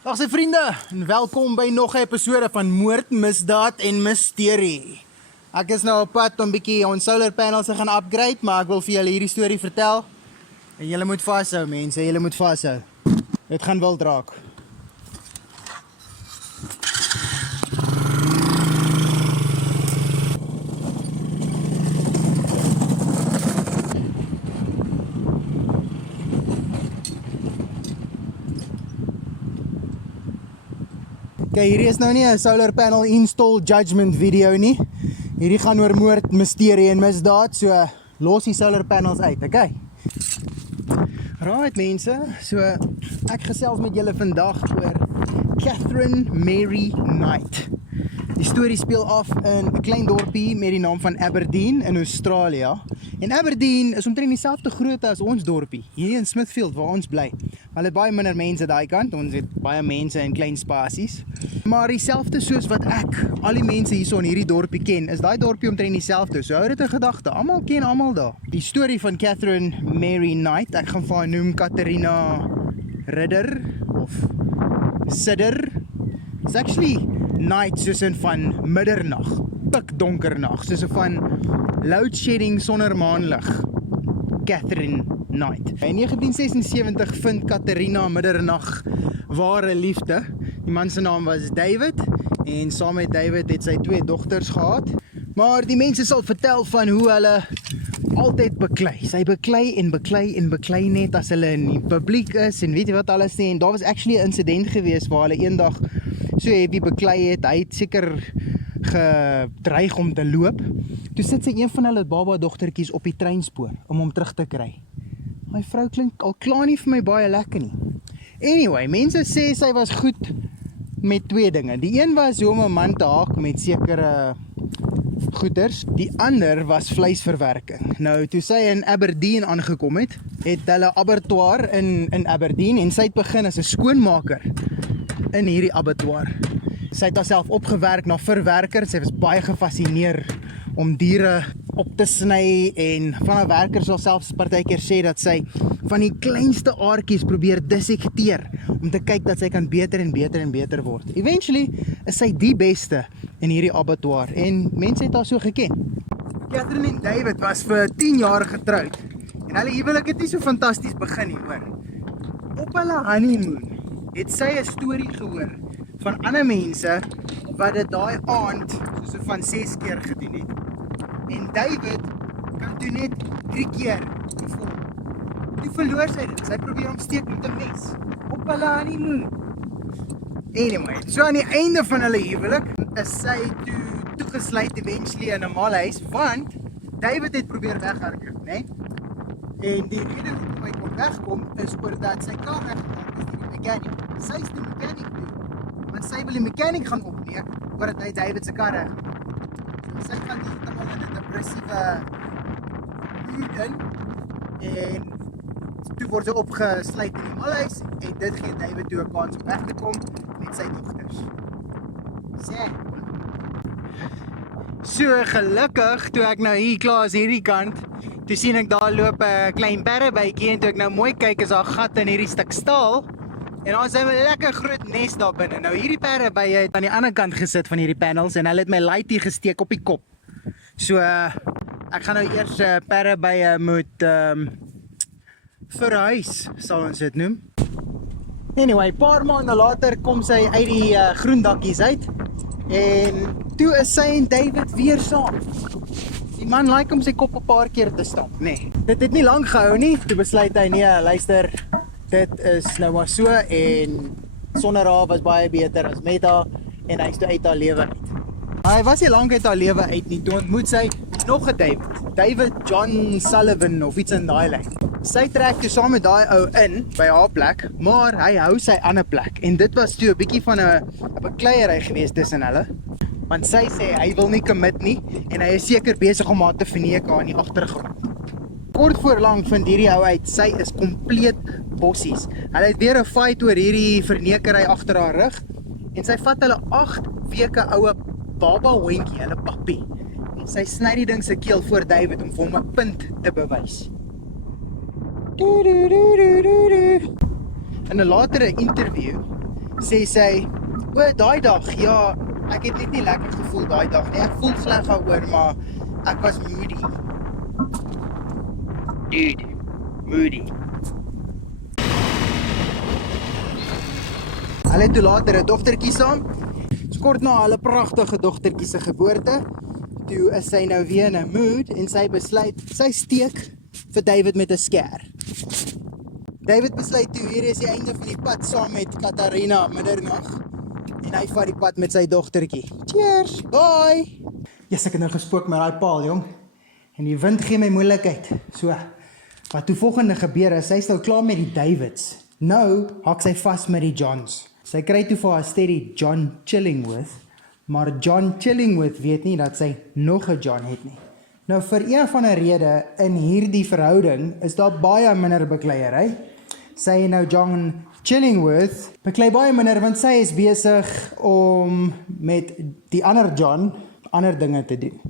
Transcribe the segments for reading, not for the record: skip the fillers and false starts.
Dag sy vriende, en welkom by nog 'n episode van Moord, Misdaad en Misterie. Ek is nou op pad om bietjie ons solar panels te gaan upgrade, maar ek wil vir julle hierdie storie vertel. En julle moet vashou mense, julle moet vashou. Dit gaan wild raak. Okay, hierdie is nou nie 'n solar panel install judgment video nie. Hierdie gaan oor moord, misterie en misdaad, so los die solar panels uit, okay? Right mense, so ek gesels met julle vandag oor Catherine Mary Knight. Die storie speel af in 'n klein dorpie met die naam van Aberdeen in Australië. En Aberdeen is omtrent dieselfde grootte as ons dorpie, hier in Smithfield waar ons bly. Hulle het baie minder mense daai kant, ons het baie mense in klein spasies. Maar dieselfde soos wat ek al die mense hierso in hierdie dorpie ken, is daai dorpie omtrent dieselfde. So hou dit in gedagte, almal ken almal daar. Die storie van Catherine Mary Knight, ek gaan vir haar noem Katerina Ridder of Sidder. It's actually night soos in van middernag, pikdonkernag, soos in van load shedding sonder maanlig. Catherine Knight. In 1976 vind Katerina middernag ware liefde. Die man se naam was David en saam met David het sy 2 dogters gehad. Maar die mense sal vertel van hoe hulle altyd beklei. Sy beklei en beklei en beklei net as hulle in die publiek is en weet jy wat alles sê. En daar was actually 'n insident gewees waar hulle eendag so heavy beklei het. Hy het seker gedreig om te loop. Toe sit sy een van hulle baba dogtertjies op die treinspoor om hom terug te kry. My vrou klink al klaar nie vir my baie lekker nie. Anyway, mense sê sy was goed met 2 dinge. Die een was hoe om 'n man te haak met sekere goeders. Die ander was vleisverwerking. Nou, toe sy in Aberdeen aangekom het hulle abattoir in Aberdeen en sy het begin as 'n skoonmaker in hierdie abattoir. Sy het haarself opgewerk na verwerker. Sy was baie gefassineer om diere op te sny en van haar werkers sal selfs partykeer sê dat sy van die kleinste aardkies probeer dissekteer om te kyk dat sy kan beter en beter en beter word. Eventually is sy die beste in hierdie abattoir en mense het haar so geken. Catherine en David was vir 10 jaar getroud en hulle huwelik het nie so fantasties begin nie, hoor. Op hulle honeymoon het sy 'n storie gehoor van ander mense wat dit daai aand soos van 6 keer gedoen het. En David kan toe net 3 keer perform. Toe verloor sy dit. Sy probeer hom steek met 'n mes op hulle honeymoon. Anyway, so aan die einde van hulle huwelik is sy toegesluit eventually in 'n malhuis, want David het probeer weghardloop, né? En die rede hoekom hy kon wegkom is oordat sy kar weggemaak is deur die mechanic. Sy is die mechanic toe, want sy wil die mechanic gaan opneem oordat hy David se kar reg. Sy gaan heeltemal in 'n depressiewe mood in en toe word sy opgesluit in die malhuis en dit gee David toe 'n kans om weg te kom met sy dogters. So gelukkig toe ek nou hier klaar is hierdie kant, toe sien ek daar loop 'n klein perdebytjie en toe ek nou mooi kyk is daar 'n gat in hierdie stuk staal en daar is 'n lekker groot nes daar binne. Nou hierdie perdebye het aan die ander kant gesit van hierdie panels en hulle het my light hier gesteek op die kop. So ek gaan nou eers perdebye moet verhuis, sal ons dit noem. Anyway, paar maande later kom sy uit die groen dakkies uit en toe is sy en David weer saam. Die man like om sy kop 'n paar keer te stamp, nee. Dit het nie lank gehou nie, toe besluit hy, nee, luister, dit is nou maar so en sonder haar was baie beter as met haar en hy is toe uit haar lewe uit. Hy was nie lank uit haar lewe uit nie, toe ontmoet sy nog 'n David John Sullivan of iets in daai lyn. Sy trek toe saam met daai ou in by haar plek, maar hy hou sy ander plek en dit was toe 'n bietjie van 'n bekleierery gewees tussen hulle. Want sy sê hy wil nie commit nie en hy is seker besig om haar te verneek in die agtergrond. Kort voor lank vind hierdie ou uit, sy is kompleet bossies. Hulle het weer 'n fight oor hierdie vernekery agter haar rug en sy vat hulle 8 weke oue baba hondjie, hulle pappie. En sy sny die ding se keel voor David om vir hom 'n punt te bewys. In 'n latere interview sê sy, o, daai dag, ja, ek het net nie lekker gevoel daai dag nie. Ek voel sleg daaroor, maar ek was moody. Dude, moody. Hulle het toe later 'n dogtertjie saam. Kort na hulle pragtige dogtertjie se geboorte, toe is sy nou weer in 'n mood en sy besluit, sy steek vir David met 'n scare. David besluit toe, hier is die einde van die pad saam met Katarina middernag en hy vat die pad met sy dogtertjie. Cheers, bye! Yes, ek het nou gespook met daai paal, jong. En die wind gee my moeilikheid. So, wat toe volgende gebeur is, sy is nou klaar met die Davids. Nou hak sy vas met die Johns. Sy kry toe vir haar steady John Chillingworth, maar John Chillingworth weet nie dat sy nog 'n John het nie. Nou vir een van 'n rede in hierdie verhouding is daar baie minder bekleierery. Sy en nou John Chillingworth beklei baie minder want sy is besig om met die ander John ander dinge te doen.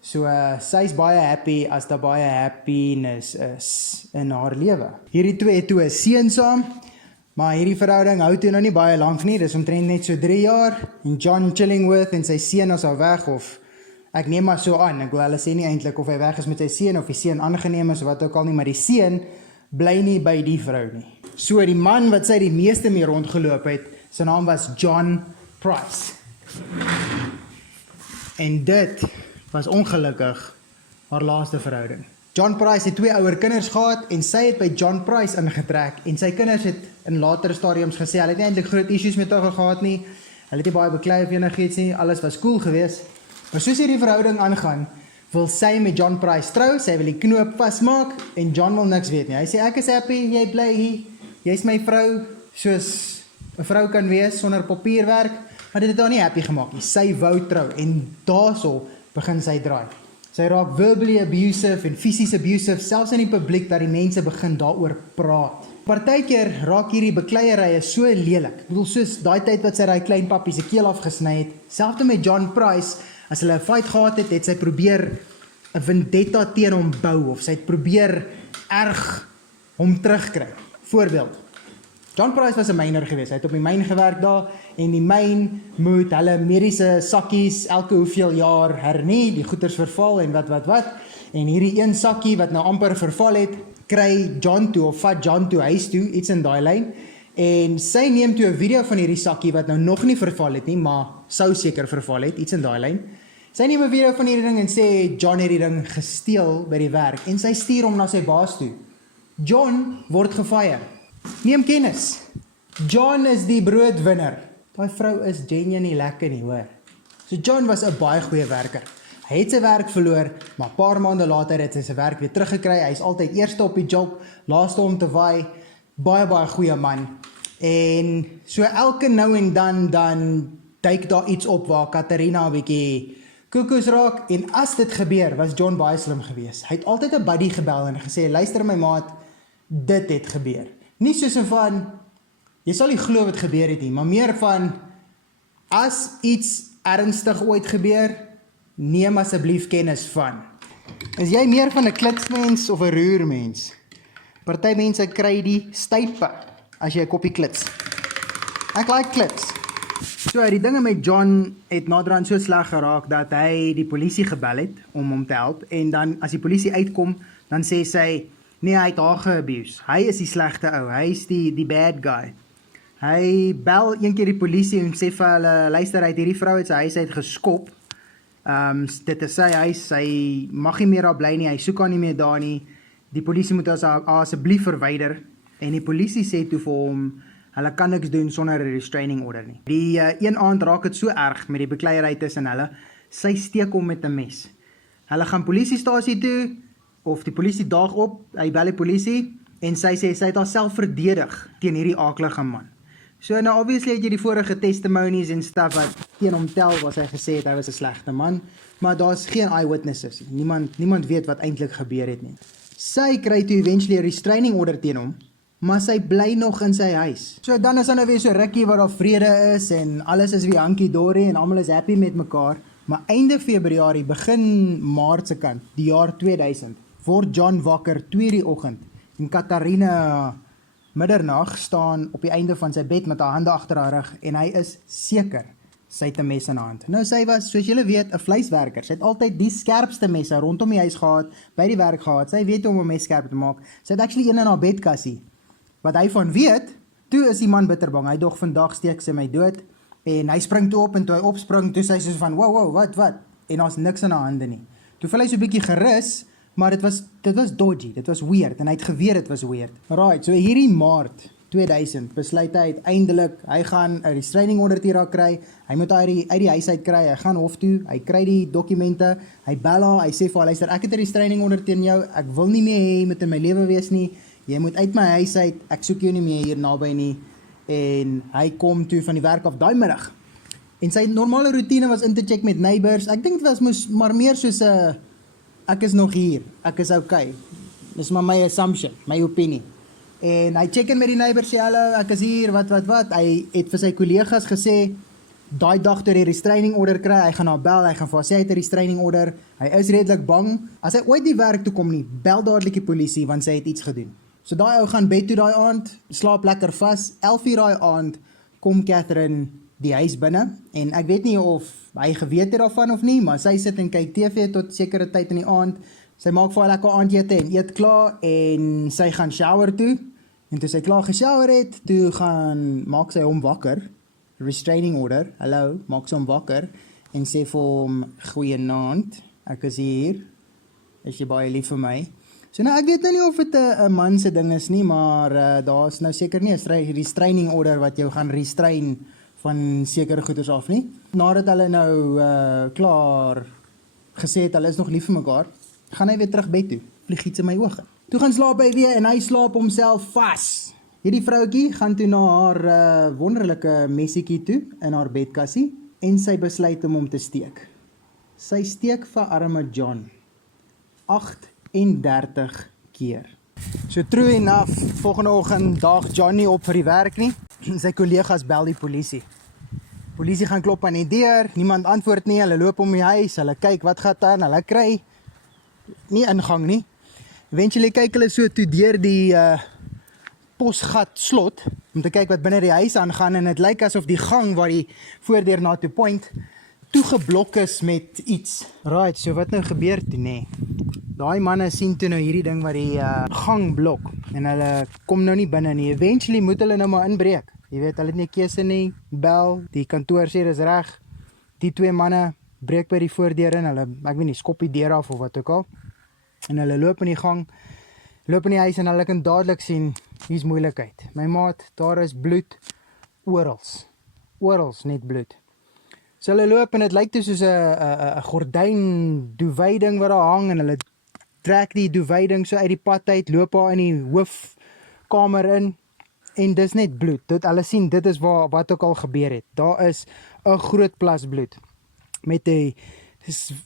So sy is baie happy as daar baie happiness is in haar lewe. Hierdie twee het toe 'n seun saam. Maar hierdie verhouding hou toe nou nie baie lank nie, dis omtrent net so 3 jaar, en John Chillingworth en sy seun is al weg, of ek neem maar so aan, ek wil hulle sê nie eintlik of hy weg is met sy seun, of die seun aangeneem is, of wat ook al nie, maar die seun bly nie by die vrou nie. So die man wat sy die meeste mee rondgeloop het, sy naam was John Price. En dit was ongelukkig haar laaste verhouding. John Price het 2 ouer kinders gehad en sy het by John Price ingetrek en sy kinders het in latere stadiums gesê, hulle het nie eintlik groot issues met haar gehad nie, hulle het nie baie beklei of enigiets nie, alles was cool geweest. Maar soos hierdie verhouding aangaan, wil sy met John Price trou, sy wil die knoop vasmaak en John wil niks weet nie. Hy sê, ek is happy, jy bly hier, jy's my vrou, soos 'n vrou kan wees sonder papierwerk, maar dit het haar nie happy gemaak nie. Sy wou trou en daarso begin sy draai. Sy raak verbally abusive en fisies abusive, selfs in die publiek, dat die mense begin daaroor praat. Partykeer raak hierdie bekleierye so lelik. Ek bedoel, soos daai tyd wat sy daai klein pappie se keel afgesny het, selfs met John Price, as hulle 'n fight gehad het, het sy probeer 'n vendetta teen hom bou, of sy het probeer erg hom terugkry. Voorbeeld, John Price was 'n myner geweest, hy het op die myn gewerk daar, en die myn moet hulle mediese sakkies elke hoeveel jaar hernie, die goeders verval en wat, en hierdie een sakkie wat nou amper verval het, kry John toe, of vat John toe huis toe, iets in daai lyn, en sy neem toe 'n video van hierdie sakkie wat nou nog nie verval het nie, maar sou seker verval het, iets in daai lyn. Sy neem 'n video van hierdie ding en sê, John het die ding gesteel by die werk, en sy stuur hom na sy baas toe. John word gefire. Neem kennis. John is die broodwinner. Daai vrou is genuinely lekker nie, hoor. So John was 'n baie goeie werker. Hy het sy werk verloor, maar 'n paar maande later het hy sy werk weer teruggekry. Hy is altyd eerste op die job, laaste om te waai. Baie goeie man. En so elke nou en dan duik daar iets op waar Katarina 'n bietjie koekoes raak, en as dit gebeur, was John baie slim geweest. Hy het altyd 'n buddy gebel en gesê, luister my maat, dit het gebeur. Nie soos van, jy sal nie glo wat gebeur het nie, maar meer van, as iets ernstig ooit gebeur, neem asseblief kennis van. Is jy meer van 'n klitsmens of 'n roermens? Party mense kry die stype as jy 'n koppie klits. Ek like klits. So, die dinge met John het naderhand so sleg geraak dat hy die polisie gebel het om hom te help, en dan as die polisie uitkom, dan sê sy, nee, hy het haar ge-abuse. Hy is die slegte ou, hy is die bad guy. Hy bel een keer die polisie en sê vir hulle, luister, hy het hierdie vrou uit sy huis uit geskop. Dit is sy huis, sy mag nie meer daar bly nie, hy soek haar nie meer daar nie. Die polisie moet asseblief verwyder. En die polisie sê toe vir hom, hulle kan niks doen sonder 'n restraining order nie. Die een aand raak dit so erg met die bekleierery tussen hulle, sy steek hom met 'n mes. Hulle gaan polisiestasie toe, of die polisie daag op, hy bel die polisie, en sy sê, sy het haarself verdedig teen hierdie aaklige man. So nou obviously het jy die vorige testimonies en stuff wat teen hom tel, was hy gesê het, hy was 'n slegte man, maar daar's geen eyewitnesses nie. Niemand weet wat eintlik gebeur het nie. Sy kry toe eventually 'n restraining order teen hom, maar sy bly nog in sy huis. So dan is dan nou weer so rukkie waar daar vrede is, en alles is weer hankie-dorie, en almal is happy met mekaar, maar einde Februarie, begin Maart se kant, die jaar 2000, word John wakker 2:00 die oggend, en Katarina middernag staan op die einde van sy bed met haar hande agter haar rug en hy is seker sy het 'n mes in haar hand. Nou sy was, soos julle weet, 'n vleiswerker. Sy het altyd die skerpste messe rondom die huis gehad, by die werk gehad. Sy weet hoe om 'n mes skerp te maak. Sy het actually een in haar bedkassie. Wat hy van weet, toe is die man bitterbang. Hy dog vandag steek sy my dood en hy spring toe op en toe hy opspring, toe sy soos van wow, wat? En daar's niks in haar hande nie. Toe voel hy so 'n bietjie gerus, maar dit was dodgy, dit was weird en hy het geweet dit was weird. Right, so hierdie Maart 2000 besluit hy uiteindelik, hy gaan 'n restraining order teen haar kry, hy moet haar uit die huis uit kry, hy gaan hof toe, hy kry die dokumente, hy bel haar, hy sê vir haar, luister, ek het 'n restraining order teen jou, ek wil nie meer hê jy moet in my lewe wees nie, jy moet uit my huis uit, ek soek jou nie meer hier naby nie, en hy kom toe van die werk af daai middag. En sy normale routine was in te check met neighbors, ek dink dit was maar meer soos 'n ek is nog hier, ek is okay. Dis maar my assumption, my opinie. En hy check in met die neighbors, sê hallo, ek is hier, wat. Hy het vir sy kollegas gesê, daai dag toe hy die restraining order kry, hy gaan haar bel, hy gaan vir haar sê hy het 'n restraining order, hy is redelik bang. As hy ooit die werk toe kom nie, bel dadelik die polisie, want sy het iets gedoen. So daai ou gaan bed toe daai aand, slaap lekker vas, 11:00 daai aand, kom Catherine die huis binne, en ek weet nie of hy geweet het daarvan of nie, maar sy sit en kyk TV tot sekere tyd in die aand, sy maak vir haar lekker aandete en eet klaar, en sy gaan shower toe, en toe sy klaar geshower het, toe maak sy hom wakker, restraining order, hallo, maak sy hom wakker, en sê vir hom, goeienaand, ek is hier, is jy baie lief vir my? So nou, ek weet nou nie of dit 'n man se ding is nie, maar daar's nou seker nie 'n restraining order wat jou gaan restrain van sekere goeders af nie. Nadat hulle nou klaar gesê het, hulle is nog lief vir mekaar, gaan hy weer terug bed toe, vlieg iets in my oë. Toe gaan slaap hy weer en hy slaap homself vas. Hierdie vroutjie gaan toe na haar wonderlike messietjie toe in haar bedkassie en sy besluit om hom te steek. Sy steek vir arme John 38 keer. So true enough, volgende oggend daag John nie op vir die werk nie. Sy kollegas bel die polisie. Polisie gaan klop aan die deur, niemand antwoord nie, hulle loop om die huis, hulle kyk wat gaan aan, hulle kry nie ingang nie. Eventually kyk hulle so toe deur die posgat slot, om te kyk wat binne die huis aangaan, en het lyk asof die gang waar die voordeur na toe point, toegeblok is met iets. Right, so wat nou gebeur toe, nee. Daai manne sien toe nou hierdie ding wat die gang blok, en hulle kom nou nie binne nie. Eventually moet hulle nou maar inbreek. Jy weet, hulle het nie keuse nie, bel, die kantoor sê dis reg, die twee manne breek by die voordeur in, hulle, ek weet nie, skop die deur af of wat ook al, en hulle loop in die gang, loop in die huis en hulle kan dadelik sien, hier's moeilikheid. My maat, daar is bloed, orals net bloed. So hulle loop en het lyk toe soos 'n gordyn duvet-ding wat daar hang, en hulle trek die duvet-ding so uit die pad uit, loop haar in die hoofkamer in, en dis net bloed. Hulle sien, dit is wat ook al gebeur het. Daar is 'n groot plas bloed, met die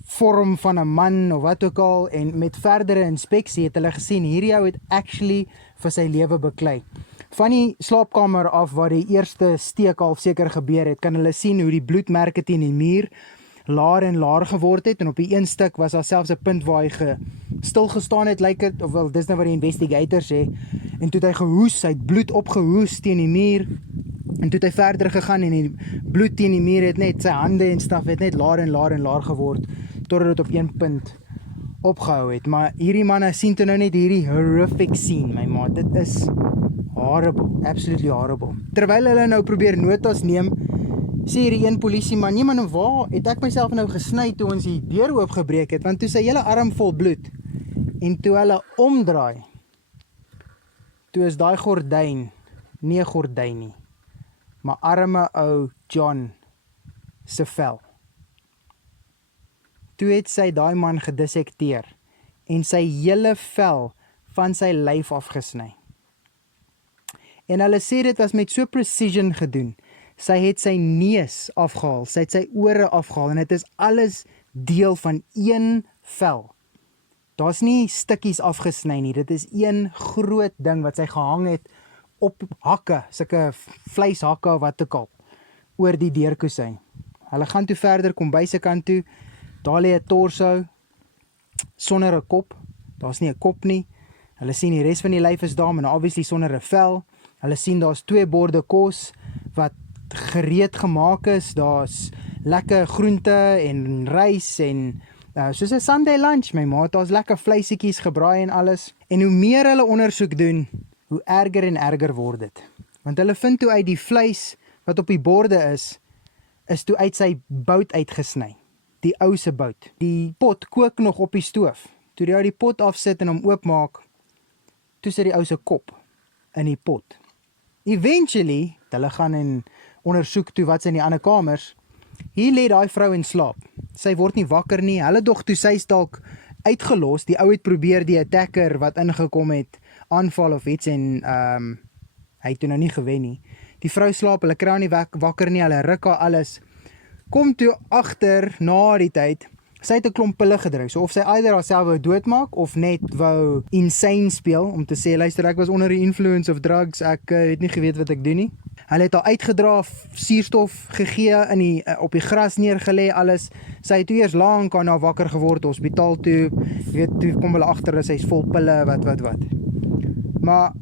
vorm van 'n man of wat ook al, en met verdere inspeksie het hulle gesien, hierdie ou het actually vir sy lewe beklei. Van die slaapkamer af waar die eerste steek al seker gebeur het, kan hulle sien hoe die bloedmerke teen die muur laer en laer geword het, en op die een stuk was daar selfs 'n punt waar hy stilgestaan het, lyk dit, of wel, dis nou wat die investigators sê, en toe het hy gehoes, hy het bloed opgehoes teen die muur, en toe het hy verder gegaan, en die bloed teen die muur het net, sy hande en staf het net laer en laer en laer geword, totdat dit op een punt opgehou het. Maar hierdie manne sien toe nou net hierdie horrific scene, my maat, dit is horrible, absolutely horrible. Terwyl hulle nou probeer notas neem, sê hierdie een polisieman, nee man, waar het ek myself nou gesny toe ons die deur oopgebreek het, want toe sy hele arm vol bloed, en toe hulle omdraai, toe is daai gordyn, nie 'n gordyn nie, maar arme ou John se vel. Toe het sy daai man gedissekteer, en sy hele vel van sy lyf afgesny. En hulle sê dit was met so precision gedoen. Sy het sy neus afgehaal, sy het sy ore afgehaal, en dit is alles deel van een vel. Daar's nie stukkies afgesny nie, dit is een groot ding wat sy gehang het op hakke, sulke vleishakke of wat ook al, oor die deurkusyn. Hulle gaan toe verder, kom by sy kant toe, daar lê 'n torso, sonder 'n kop, daar's nie 'n kop nie, hulle sien die res van die lyf is daar, maar obviously sonder 'n vel, Hulle sien daar's 2 borde kos wat gereed gemaak is. Daar's lekker groente en rys en soos 'n Sunday lunch, my maat. Daar's lekker vleisiekies gebraai en alles. En hoe meer hulle ondersoek doen, hoe erger en erger word dit. Want hulle vind toe uit die vleis wat op die borde is toe uit sy bout uitgesny. Die ou se bout. Die pot kook nog op die stoof. Toe jy die pot afsit en hom oopmaak, toe sit die ou se kop in die pot. Eventually, hulle gaan en ondersoek toe wat's in die ander kamers. Hier lê daai vrou in slaap. Sy word nie wakker nie. Hulle dog toe sy's dalk uitgelos. Die ou het probeer die attacker wat ingekom het aanval of iets en hy het toe nou nie gewen nie. Die vrou slaap, hulle kry haar nie wakker nie, hulle ruk haar alles. Kom toe agter na die tyd, sy het 'n klomp pille gedruk. So of sy either haarself wou doodmaak of net wou insane speel om te sê luister ek was onder die influence of drugs, ek het nie geweet wat ek doen nie. Hulle het haar uitgedra, suurstof gegee op die gras neergelê alles. Sy het toe eers lank aan haar wakker geword hospitaal toe. Jy weet toe kom hulle agter dat sy's vol pille wat. Maar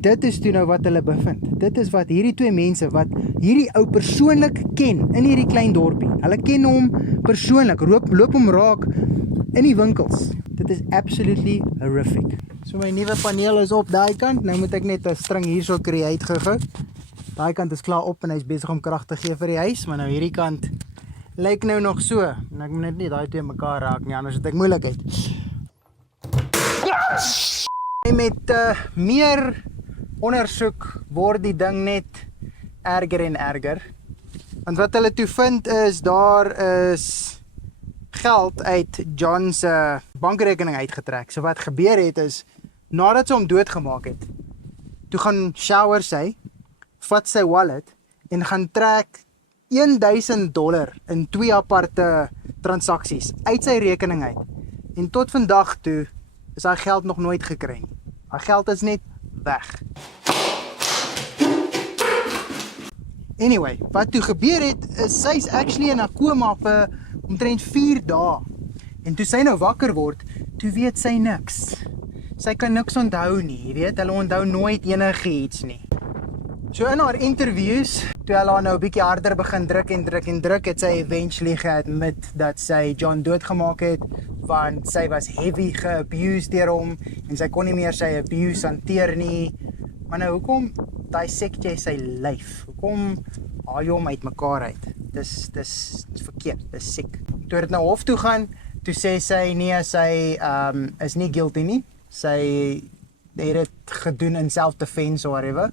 dit is toe nou wat hulle bevind. Dit is wat hierdie 2 mense wat hierdie ou persoonlik ken in hierdie klein dorpie. Hulle ken hom persoonlik, loop hom raak in die winkels. Dit is absolutely horrific. So my nuwe paneel is op daai kant. Nou moet ek net 'n string hierso create gou. Daai kant is klaar op en hy's besig om krag te gee vir die huis, maar nou hierdie kant lyk nou nog so. En ek moet net nie daai 2 mekaar raak nie, anders het ek moeilikheid. Met meer ondersoek word die ding net erger en erger. Want wat hulle toe vind is, daar is geld uit John se bankrekening uitgetrek. So wat gebeur het is, nadat sy hom doodgemaak het, toe gaan shower sy, vat sy wallet en gaan trek $1,000 in 2 aparte transaksies uit sy rekening uit. En tot vandag toe is hy geld nog nooit gekry nie. Hy geld is net weg. Anyway, wat toe gebeur het, is sy's actually in 'n koma vir omtrent 4 dae. En toe sy nou wakker word, toe weet sy niks. Sy kan niks onthou nie, jy weet, hulle onthou nooit enigiets nie. So in haar interviews, toe hulle haar nou 'n bietjie harder begin druk, het sy eventually geadmit dat sy John doodgemaak het, want sy was heavy geabused deur hom, en sy kon nie meer sy abuse hanteer nie. Maar nou, hoekom dissect jy sy lyf? Hoekom haal jy hom uitmekaar uit? Dis verkeerd, dis siek. Toe het nou hof toe gaan, toe sê sy nee, sy is nie guilty nie. Sy het dit gedoen in self-defense or whatever.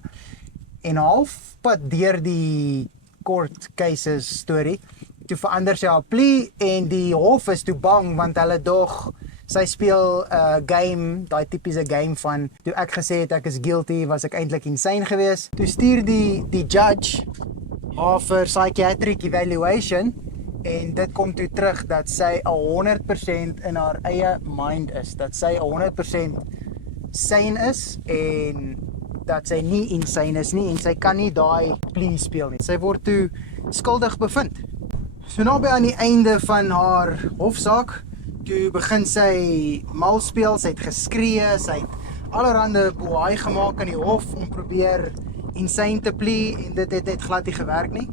En halfpad deur die court cases story, toe verander sy haar plea en die hof is toe bang, want hulle dog sy speel 'n game, daai tipiese game van toe ek gesê het ek is guilty, was ek eintlik insane geweest. Toe stuur die judge haar vir psychiatric evaluation en dit kom toe terug dat sy 100% in haar eie mind is, dat sy 100% sane is en dat sy nie insane is nie en sy kan nie daai plea speel nie. Sy word toe skuldig bevind. So naby aan die einde van haar hofsaak, toe begin sy mal speel, sy het geskree, sy het allerhande boei gemaak in die hof om probeer insane te plea en dit het net glad nie gewerk nie.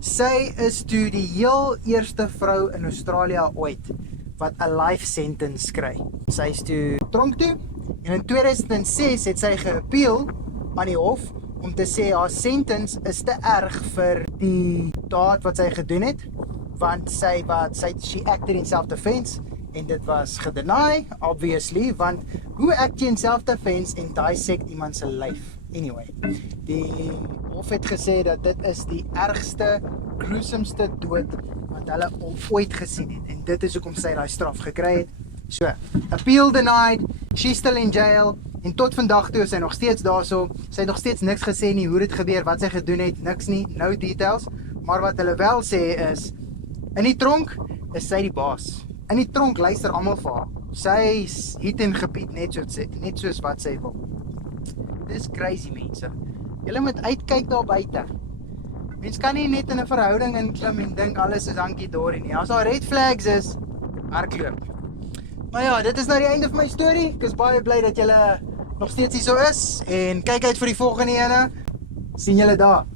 Sy is toe die heel eerste vrou in Australië ooit wat 'n life sentence kry. Sy is toe tronk toe en in 2006 het sy geappeal aan die hof om te sê haar sentence is te erg vir die daad wat sy gedoen het, want she acted in self-defense en dit was gedeny, obviously, want hoe act jy in self-defense en dissect iemand se lyf? Anyway, die hof het gesê dat dit is die ergste, gruesomste dood wat hulle ooit gesien het en dit is hoekom sy daai straf gekry het. So, appeal denied, she's still in jail en tot vandag toe is sy nog steeds daarso. Sy het nog steeds niks gesê nie hoe dit gebeur, wat sy gedoen het, niks nie, no details. Maar wat hulle wel sê is, in die tronk is sy die baas. In die tronk luister almal vir haar. Sy het en gebied net soos wat sy wil. Dis crazy mense. Julle moet uitkyk daar buite. Mens kan nie net in 'n verhouding inklim en dink alles is hankie-dorie nie. As daar red flags is, hardloop. Maar ja, dit is nou die einde van my storie. Ek is baie bly dat julle nog steeds hier so is en kyk uit vir die volgende ene. Sien julle daar.